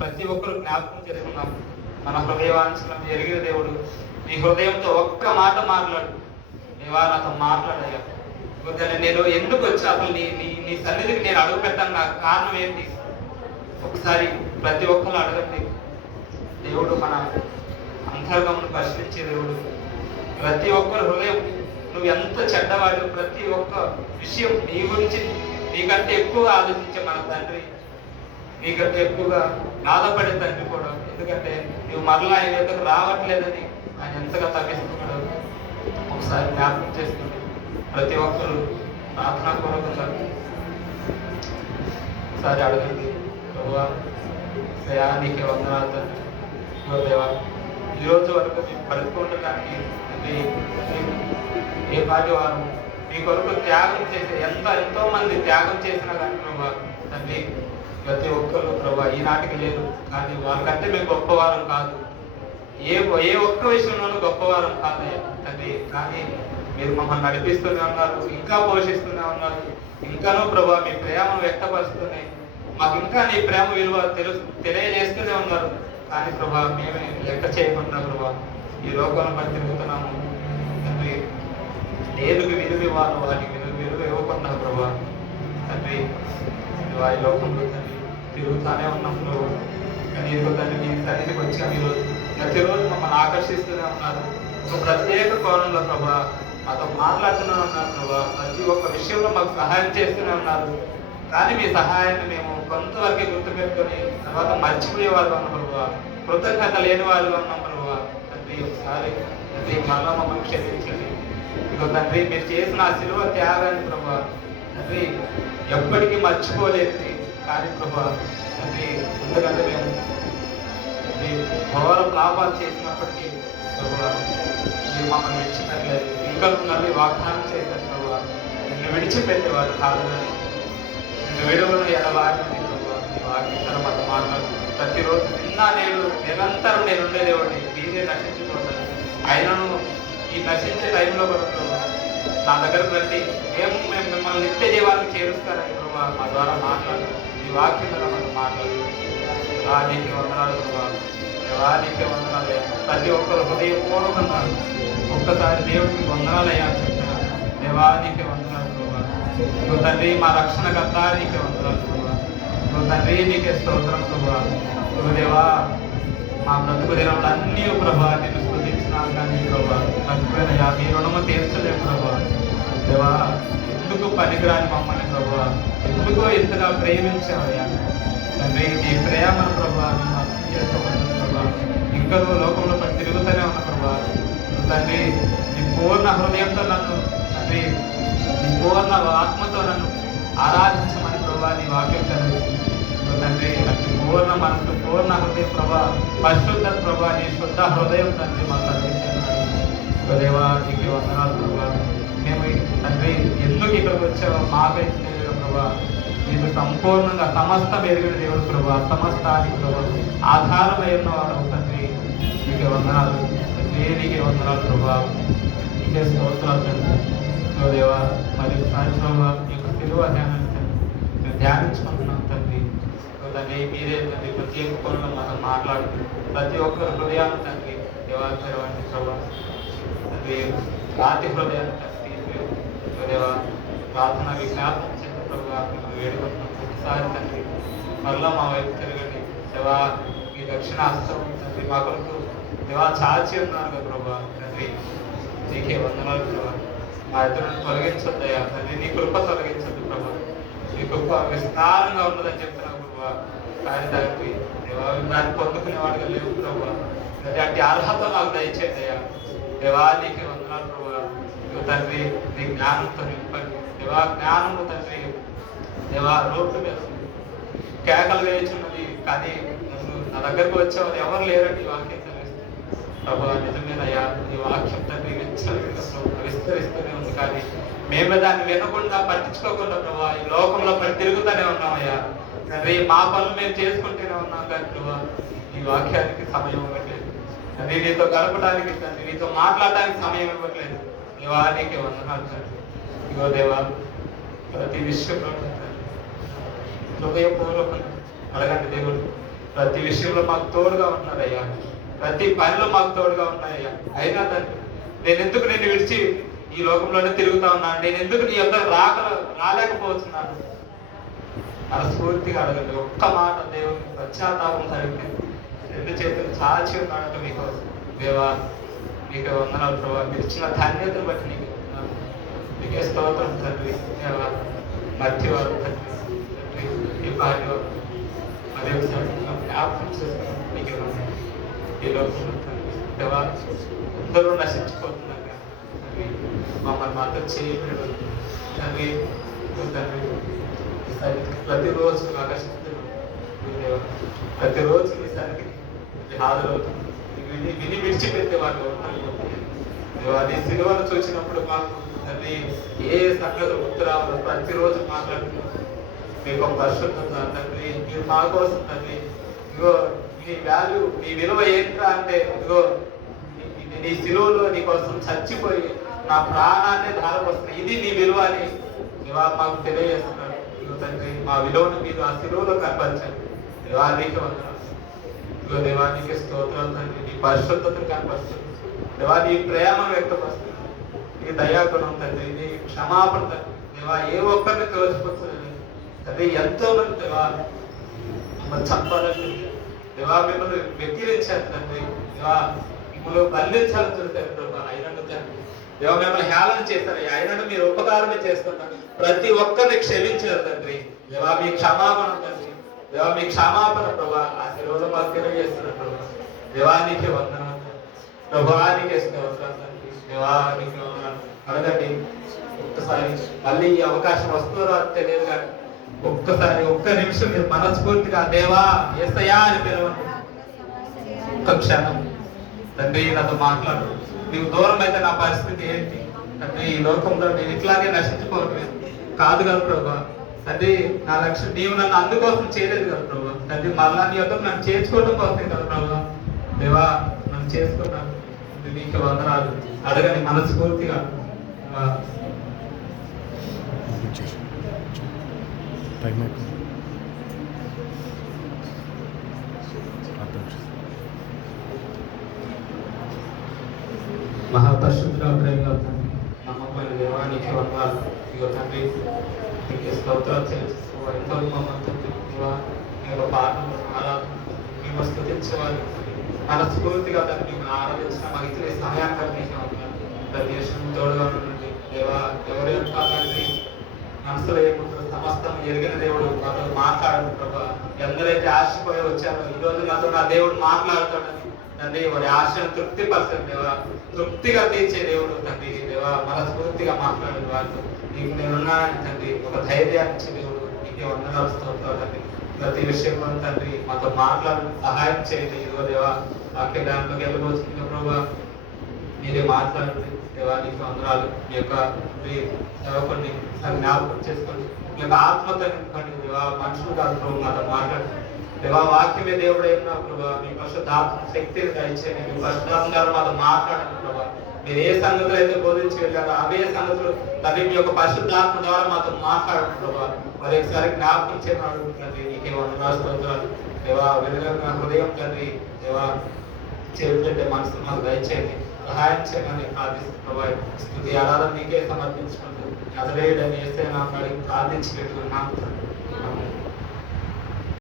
ప్రతి ఒక్కరు జ్ఞాపకం చేసుకున్నాం. మన హృదయవాంఛలను ఎరిగిన దేవుడు. నీ హృదయంతో ఒక్క మాట మాట్లాడు. దేవా నాతో మాట్లాడయ్యా. నేను ఎందుకు వచ్చి అసలు నీ నీ నీ సన్నిధికి నేను అడుగు పెట్టాను, నాకు కారణం ఏంటి? ఒకసారి ప్రతి ఒక్కరు అడగండి. దేవుడు మన అంతర్గమును పరిశీలించే దేవుడు. ప్రతి ఒక్కరు హృదయం, నువ్వు ఎంత చెడ్డవాడు, ప్రతి ఒక్క విషయం నీ గురించి నీకంటే ఎక్కువగా ఆలోచించే మన తండ్రి, నీకంటే ఎక్కువగా బాధపడే తండ్రి కూడా. ఎందుకంటే నువ్వు మరలా ఆయన దగ్గరకు రావట్లేదని ఆయన ఎంతగా తగ్గిస్తున్నాడు ఒకసారి జ్ఞాపకం చేస్తుంది. ప్రతి ఒక్కరు ప్రార్థనా పూర్వకంగా ఒకసారి అడగండి. ప్రభువా దయా నీకే వందనాలు తండ్రి. దేవా ఈరోజు వరకు మేము పడుకుండడానికి ఏ పాటి వారు మీ కొరకు త్యాగం చేసే ఎంతో మంది త్యాగం చేసినా కానీ ప్రభా తండ్రి, ప్రతి ఒక్కరు ప్రభా ఈనాటికి లేదు. కానీ వాళ్ళకంటే మేము గొప్పవారం కాదు, ఏ ఒక్క విషయంలోనూ గొప్పవారం కాదయ్యా తండ్రి. కానీ మీరు మమ్మల్ని నడిపిస్తూనే ఉన్నారు, ఇంకా పోషిస్తూనే ఉన్నారు, ఇంకానూ ప్రభా మీ ప్రేమను వ్యక్తపరుస్తూనే మాకు ఇంకా నీ ప్రేమ విలువ తెలియజేస్తూనే ఉన్నారు. కానీ ప్రభా మేమే లెక్క చేయకుండా ప్రభా ఈ లోకంలో పడి తిరుగుతున్నాము తండ్రి. దేనికి విలువ ఇవ్వాలి వాటికి విలువ ఇవ్వకుండా ప్రభా తండ్రి ఈ లోకంలో తండ్రి తిరుగుతానే ఉన్నాం ప్రభు. కానీ ఇదిగో తండ్రి నీ సన్నిధికి వచ్చాము ఈరోజు. ప్రతిరోజు మమ్మల్ని ఆకర్షిస్తూనే ఉన్నారు. ఒక ప్రత్యేక కోణంలో ప్రభా మాతో మాట్లాడుతూనే ఉన్నారు ప్రభా. ప్రతి ఒక్క విషయంలో మాకు సహాయం చేస్తూనే ఉన్నారు. కానీ మీ సహాయాన్ని మేము కొంతవరకే గుర్తుపెట్టుకొని తర్వాత మర్చిపోయే వాళ్ళు అన్నాం ప్రభా. కృతజ్ఞత లేని వాళ్ళు అన్నాం ప్రభా. తండ్రి ఒకసారి తండ్రి మళ్ళా మమ్మల్ని క్షమించండి. ఇదిగో తండ్రి మీరు చేసిన ఆ శిలువ త్యాగాన్ని ప్రభా తండ్రి ఎప్పటికీ మర్చిపోలేదు. కానీ ప్రభా తండ్రి ఎందుకంటే మేము ఘోర పాపాలు చేసినప్పటికీ ప్రభా మీరు మమ్మల్ని విడిచిపెట్టలేదు. ఇంకా మళ్ళీ వాగ్దానం చేశారు ప్రభా నిన్ను విడిచిపెట్టేవారు కాదు, నిన్ను విడువను ఎడవారిని ప్రభా నీ వాగ్దానం మాతో మాట్లాడు. ప్రతిరోజు నిరంతరం నేను ఉండేదేవాడిని, మీరే నశించిపోతాను. అయినను ఈ నశించే టైంలో కూడా నా దగ్గరకు రండి, మేము మిమ్మల్ని నిత్య జీవానికి చేరుస్తారని ప్రభా మా ద్వారా మాట్లాడు. ఈ వాక్యం ద్వారా మనం మాట్లాడు. నీకే వందనాలు ప్రభా, నీకే వందనాలు. ప్రతి ఒక్కరు హృదయపూర్వకంగా ఒక్కసారి దేవుడికి వందనాలు అయ్యా చెప్తున్నారు. నీకే వందనాలు ప్రభా. నువ్వు తండ్రి మా రక్షణకర్త, నీకే వందనాలు ప్రభా. నువ్వు తండ్రి నీకే స్తోత్రం ప్రభా. నువ్వు దేవా మా బ్రతుకు దినములు అన్నీ ప్రభా నేను స్తుతించినాను. కానీ ప్రభా మర్చిపోయినయా మీ రుణము తీర్చలేము ప్రభా. దేవా ఎందుకు పనికిరాని మమ్మల్ని ప్రభా ఎందుకో ఇంతగా ప్రేమించావయ్యా తండ్రి. నీ ప్రేమను ప్రభా మేము అర్థం చేసుకోవాలి ప్రభా. ఇంకా నువ్వు లోకంలో పని తిరుగుతూనే ఉన్నా ప్రభా. తండ్రి నీ పూర్ణ హృదయంతో నన్ను తండ్రి నీ పూర్ణ ఆత్మతో నన్ను ఆరాధించమని ప్రభా నీ వాక్యం చదివిస్తుంది తండ్రి. అతి పూర్ణ మనసు పూర్ణ హృదయం ప్రభా, పరిశుద్ధ ప్రభా, నీ శుద్ధ హృదయం తండ్రి మాకు అందించాను దేవా. నీకు వందనాలు ప్రభా. మేము తండ్రి ఎందుకు ఇక్కడికి వచ్చావో మాకైతే తెలియదు ప్రభా. నీకు సంపూర్ణంగా సమస్తం ఎరిగిన దేవుడు ప్రభా, సమస్తానికి ప్రభా ఆధారమై ఉన్నవాడు తండ్రి. నీకే వందనాలు తండ్రి, నీకే వందనాలు ప్రభా. నీకే స్తోత్రాలు తండ్రి దేవా. మరి సాయంత్రం ఈ యొక్క శిలువ ధ్యానాన్ని మేము ధ్యానించుకుంటున్నాం తండ్రి. తండ్రి మీరే తండ్రి ప్రత్యేక కోణంలో మాతో మాట్లాడు. ప్రతి ఒక్కరు హృదయాన్ని తండ్రి దేవాచరవాన్ని ప్రభా తండ్రి రాతి హృదయాన్ని తండ్రి దేవా ప్రార్థన విజ్ఞాపనం చేసిన ప్రభావ మేము వేడుకుంటున్నాం. ఒకసారి తండ్రి మరలా మా వైపు తిరగండి దేవా. ఈ దక్షిణ హస్తం తండ్రి మా కొరకు దేవా చాచి ఉన్నారు కదా ప్రభా తండ్రి. నీకే వందనాలు ప్రభా. మా ఇద్దరిని తొలగించొద్దయ్యా తండ్రి. నీ కృప తొలగించద్దు ప్రభా. నీ కృప విస్తారంగా ఉన్నదని చెప్తున్నావు ప్రభా. కానీ దాన్ని పొందుకునే వాడిగా లేవు ప్రభా. అట్టి అర్హత నాకు దయచేయండి అయ్యా దేవా. నీకే వందనాలు ప్రభా. నువ్వు తండ్రి నీ జ్ఞానంతో నింపండి దేవా. జ్ఞానము తండ్రి దేవా రోడ్డు మీద కేకలు వేయుచున్నది, కానీ నువ్వు నా దగ్గరకు వచ్చేవారు ఎవరు లేరండి. ఈ వాక్యం చదివిస్తే ప్రభా నిజమేనయ్యా. ఈ వాక్యం తండ్రి విస్తరిస్తూనే ఉంది, కానీ మేమే దాన్ని వినకుండా పట్టించుకోకుండా ప్రభా ఈ లోకంలో పడి తిరుగుతూనే ఉన్నామయ్యా తండ్రి. మా పనులు మేము చేసుకుంటూనే ఉన్నాం కానీ ప్రభా ఈ వాక్యానికి సమయం ఇవ్వట్లేదు తండ్రి. నీతో గడపడానికి తండ్రి, నీతో మాట్లాడడానికి సమయం ఇవ్వట్లేదు దేవా. నీకే వందనాలు తండ్రి. ఇగో దేవా ప్రతి విషయంలో హృదయపూర్వకంగా అడగండి దేవుడు. ప్రతి విషయంలో మాకు తోడుగా ఉన్నారయ్యా. ప్రతి పనిలో మాకు తోడుగా ఉన్నారయ్యా. అయినా తండ్రి నేను ఎందుకు నిన్ను విడిచి ఈ లోకంలోనే తిరుగుతా ఉన్నాను, నేను ఎందుకు నీ యొక్క రాలేకపోతున్నాను మనస్ఫూర్తిగా అడగండి. ఒక్క మాట దేవుని పశ్చాత్తాపం జరిగితే 2 చేతులు చాచి ఉన్నాడంటే మీకోసం. దేవా మీకు వందనాలు ప్రభావ, మీరు ఇచ్చిన ధన్యతను బట్టి నీకు వందనాలు. మీకే స్తోత్రం తండ్రి. దేవా మధ్యవారు తండ్రి, ఈ భార్య అదే జ్ఞాపకం చేసుకున్నాం నీకే వందనాలు. ఈ లోకంలో తండ్రి దేవా అందరూ నశించిపోతున్నారు తండ్రి, మమ్మల్ని మాత్రం చేయలేదు తండ్రి. తండ్రి ప్రతిరోజు ఆకర్షిస్తున్నాం, ప్రతిరోజు మీ సరికి హాజరవుతుంది. విని విడిచిపెట్టే వాళ్ళు అది సినిమాను చూసినప్పుడు మాకు తండ్రి ఏ సంగతి గుర్తు రావాలో ప్రతిరోజు మాట్లాడుతున్నాం. మీకు ఒక పరిశుద్ధత తండ్రి, మీరు మా కోసం తండ్రి. ఇగో నీ వాల్యూ, నీ విలువ ఏంట్రా అంటే ఇగో నీ సిలువలో నీ కోసం చచ్చిపోయి నా ప్రాణాన్ని ధారపోస్తుంది, ఇది నీ విలువ అని మాకు తెలియజేస్తున్నాడు. ఇగో తండ్రి మా విలువను మీరు ఆ సిలువలో కనపరచండి. దేవానికి వందనాలు. ఇగో దేవానికి స్తోత్రాలు తండ్రి. నీ పరిశుద్ధతను కనపరుస్తుంది దేవా, నీ ప్రేమను వ్యక్తపరుస్తుంది, నీ దయాగుణం తండ్రి, నీ క్షమాపణ తండ్రి. దేవా ఏ ఒక్కరిని తోచిపోతుంది తండ్రి, ఎంతో మంది దేవా మిమ్మల్ని చంపాలని దేవా, మిమ్మల్ని వెక్కిరించారు తండ్రి. దేవా మిమ్మల్ని బంధించాలని చూస్తారు ప్రభా. అయినట్టు తండ్రి దేవా మిమ్మల్ని హేళన చేస్తారు, అయినట్టు మీరు ఉపకారమే చేస్తున్నారు. ప్రతి ఒక్కరిని క్షమించారు తండ్రి. దేవా మీ క్షమాపణ తండ్రి, దేవా మీ క్షమాపణ ప్రభా ఆ శిలువలో మాకు తెలియజేస్తున్నారు ప్రభా. దేవానికి వందనాలు, ప్రభానికి స్తోత్రాలు తండ్రి. దేవానికి వందనాలు. అడగండి ఒక్కసారి, మళ్ళీ ఈ అవకాశం వస్తుందో తెలియదు కానీ ఒక్కసారి ఒక్క నిమిషం మీరు మనస్ఫూర్తిగా దేవా యేసయ్యా అని పిలవండి. ఒక్క క్షణం తండ్రి నాతో మాట్లాడు. నీవు దూరం అయితే నా పరిస్థితి ఏంటి తండ్రి? ఈ లోకంలో నేను ఇట్లాగే నశించుకోవటమే కాదు కదా ప్రభా. తండ్రి నా లక్ష్యం నీవు నన్ను అందుకోసం చేయలేదు కదా ప్రభా. తండ్రి మళ్ళా నీ యొక్క నన్ను చేర్చుకోవడం కోసమే కదా ప్రభా. దేవా నన్ను చేసుకున్నాను, నీకు వందనాలు. అడగని మనస్ఫూర్తిగా మహాపరిశుద్ధ ప్రేమలో తండ్రి, నమ్మకమైన దేవానికి వందనాలు. ఇగో తండ్రి నీకు స్తోత్రాలు చేస్తూ ఎంతో మమ్మల్ని తండ్రి దేవా నీ యొక్క పాటలు ఆరాధన మేము స్తుతించేవారు మనస్ఫూర్తిగా తండ్రి మేము ఆరాధించిన మాకు ఇచ్చే సహాయకరం నీకు వందనాలు. దేశం తోడుగా ఉండండి దేవా. ఎవరి యొక్క తండ్రి మనసులో ఏముంటుందో సమస్తం ఎరిగిన దేవుడు నాతో మాట్లాడదు ప్రభా. ఎందరైతే ఆశపోయి వచ్చారో ఈ రోజు నాతో నా దేవుడు మాట్లాడతాడని తండ్రి వారి ఆశను తృప్తిపరచండి దేవా. తృప్తిగా తీర్చే దేవుడు తండ్రి దేవా. మనస్ఫూర్తిగా మాట్లాడే వారితో నీకు నేనున్నానని తండ్రి ఒక ధైర్యాన్ని ఇచ్చే దేవుడు నీకే వందనాలు స్తోత్రాలు తండ్రి. ప్రతి విషయంలో తండ్రి మాతో మాట్లాడి సహాయం చేయండి. ఇదిగో దేవా వాక్య దాంట్లోకి వెళ్ళబోతుంది ప్రభా, మీరే మాట్లాడండి దేవా. నీకు వందనాలు. మీ యొక్క సేవకుడిని జ్ఞాపకం చేసుకోండి, మీ యొక్క ఆత్మతో నింపండి దేవా. మనుషులు కాదు ప్రభు మాతో మాట్లాడండి దేవా. వాక్యమే దేవుడు ఏమన్నా ప్రభా. మీ పరిశుద్ధాత్మ శక్తిని దయచేయండి. మీ పరిశుద్ధాత్మ గారు మాతో మాట్లాడండి ప్రభా. మీరు ఏ సంగతులు అయితే బోధించి వెళ్ళారో అవే సంగతులు తండ్రి మీ యొక్క పరిశుద్ధాత్మ ద్వారా మాతో మాట్లాడండి ప్రభా. మరి ఒకసారి జ్ఞాపకం చేయడం అడుగుతుంది. నీకే వందనాలు స్తోత్రాలు దేవా. వెలుగున హృదయం తండ్రి దేవా, చేతులంటే మనసు మాకు దయచేయండి, సహాయం చేయమని ప్రార్థిస్తూ ప్రభా. స్తుతి ఆరాధన నీకే సమర్పించుకుంటూ అసలేడని ఏసే నామమున ప్రార్థించి పెట్టుకున్నాం.